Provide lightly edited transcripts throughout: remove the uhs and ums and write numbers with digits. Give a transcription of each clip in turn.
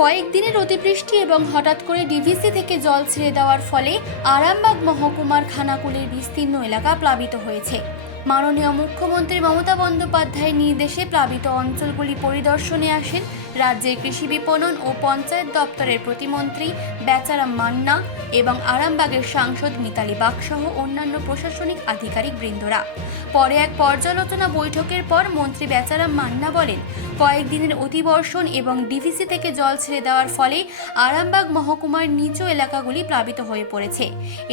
কয়েকদিনের অতিবৃষ্টি এবং হঠাৎ করে ডিভিসি থেকে জল ছেড়ে দেওয়ার ফলে আরামবাগ মহকুমার খানাকুলের বিস্তীর্ণ এলাকা প্লাবিত হয়েছে। মাননীয় মুখ্যমন্ত্রী মমতা বন্দ্যোপাধ্যায়ের নির্দেশে প্লাবিত অঞ্চলগুলি পরিদর্শনে আসেন রাজ্যের কৃষি বিপণন ও পঞ্চায়েত দপ্তরের প্রতিমন্ত্রী বেচারাম মান্না এবং আরামবাগের সাংসদ মিতালি বাগ সহ অন্যান্য প্রশাসনিক আধিকারিক বৃন্দরা। পরে এক পর্যালোচনা বৈঠকের পর মন্ত্রী বেচারাম মান্না বলেন, কয়েকদিনের অতিবর্ষণ এবং ডিভিসি থেকে জল ছেড়ে দেওয়ার ফলে আরামবাগ মহকুমার নিচু এলাকাগুলি প্লাবিত হয়ে পড়েছে।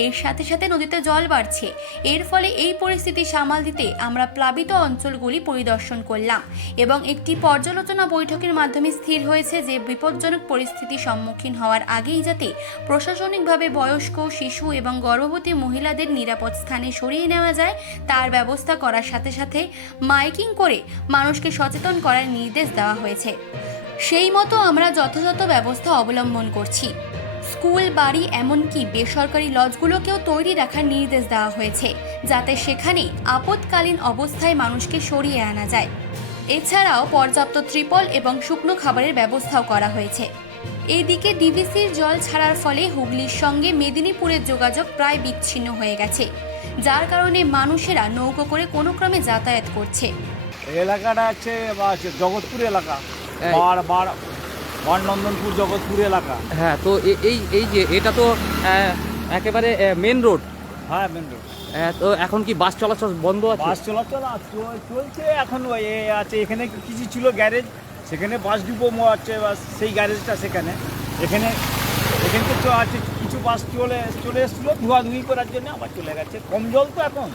এর সাথে সাথে নদীতে জল বাড়ছে। এর ফলে এই পরিস্থিতি সামাল দিতে আমরা প্লাবিত অঞ্চলগুলি পরিদর্শন করলাম এবং একটি পর্যালোচনা বৈঠকের মাধ্যমে স্থির হয়েছে যে বিপজ্জনক পরিস্থিতির সম্মুখীন হওয়ার আগেই যাতে প্রশাসনিকভাবে বয়স্ক, শিশু এবং গর্ভবতী মহিলাদের নিরাপদ স্থানে সরিয়ে নেওয়া যায় তার ব্যবস্থা করার সাথে সাথে মাইকিং করে মানুষকে সচেতন করার নির্দেশ দেওয়া হয়েছে। সেই মতো আমরা যথাযথ ব্যবস্থা অবলম্বন করছি। স্কুল, বাড়ি এমনকি বেসরকারি লজগুলোকেও তৈরি রাখার নির্দেশ দেওয়া হয়েছে যাতে সেখানে আপৎকালীন অবস্থায় মানুষকে সরিয়ে আনা যায়। এছাড়াও পর্যাপ্ত ত্রিপল এবং শুকনো খাবারের ব্যবস্থাও করা হয়েছে। এইদিকে ডিভিসির জল ছাড়ার ফলে হুগলির সঙ্গে মেদিনীপুরের যোগাযোগ প্রায় বিচ্ছিন্ন হয়ে গেছে, যার কারণে মানুষেরা নৌকো করে কোনো ক্রমে যাতায়াত করছে। এলাকাটা হচ্ছে জগৎপুর এলাকা, নন্দনপুর জগৎপুর এলাকা। হ্যাঁ, তো এই যে এটা তো একেবারে মেন রোড। হ্যাঁ, মেন রোড। তো এখন কি বাস চলাচল বন্ধ আছে? বাস চলাচল চলছে এখন। ওই আছে এখানে কিছু ছিল গ্যারেজ, সেখানে বাস ডিপো আছে, সেই গ্যারেজটা সেখানে। এখানে তো আছে কিছু বাস চলে এসেছিলো ধোয়াধুয়ি করার জন্য, আবার চলে গেছে। কম জল তো এখন,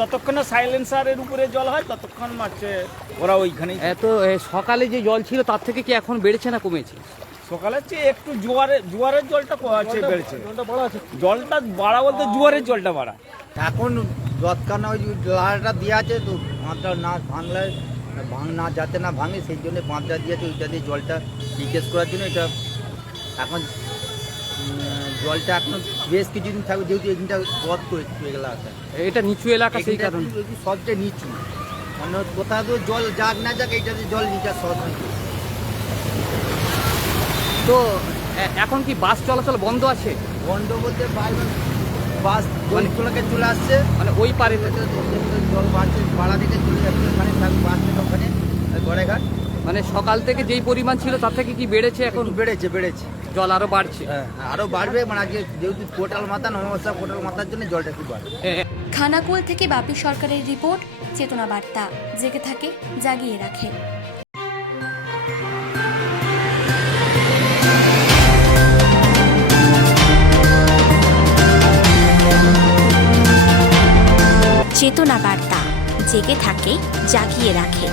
যতক্ষণ না সাইলেন্সারের উপরে জল হয় ততক্ষণ হচ্ছে ওরা ওইখানে। তো সকালে যে জল ছিল তার থেকে কি এখন বেড়েছে না কমেছে? সকালের চেয়ে একটু জোয়ারের জলটা বেড়েছে। জলটা বাড়া বলতে জোয়ারের জলটা বাড়া। এখন যৎকানা ওই লাড়াটা দিয়ে আছে, তো বাঁধটা না ভাঙলে যাতে না ভাঙে সেই জন্য বাঁধটা দিয়েছে, ওইটা দিয়ে জলটা লিকেজ করার জন্য। এটা এখন জলটা এখন বেশ কিছুদিন থাকবে, যেহেতু এখানটা বধ করে এলাকা, এটা নিচু এলাকা, সেই কারণে সবচেয়ে নিচু। মানে কোথাও তো জল যাক না যাক, এইটাতে জল নিচা সব। তো এখন কি বাস চলাচল বন্ধ আছে? বন্ধ বলতে বাস জলগুলোকে চলে আসছে, মানে ওই পারে জল বাড়ছে, পাড়া থেকে চলে যাচ্ছে ওখানে, বাস থেকে ওখানে গড়েঘাট। মানে সকাল থেকে যেই পরিমাণ ছিল তার থেকে কি বেড়েছে? এখন বেড়েছে জল আরো বাড়ছে। হ্যাঁ, আরো বাড়বে। মানে আজকে যেহেতু কোটাল মাথা নমস্কার, কোটাল মাথার জন্য জলটা একটু বাড়বে। খানাকুল থেকে বাপি সরকারের রিপোর্ট, চেতনা বার্তা। জেগে থাকে, জাগিয়ে রাখে। চেতনা বার্তা, জেগে থাকে, জাগিয়ে রাখে।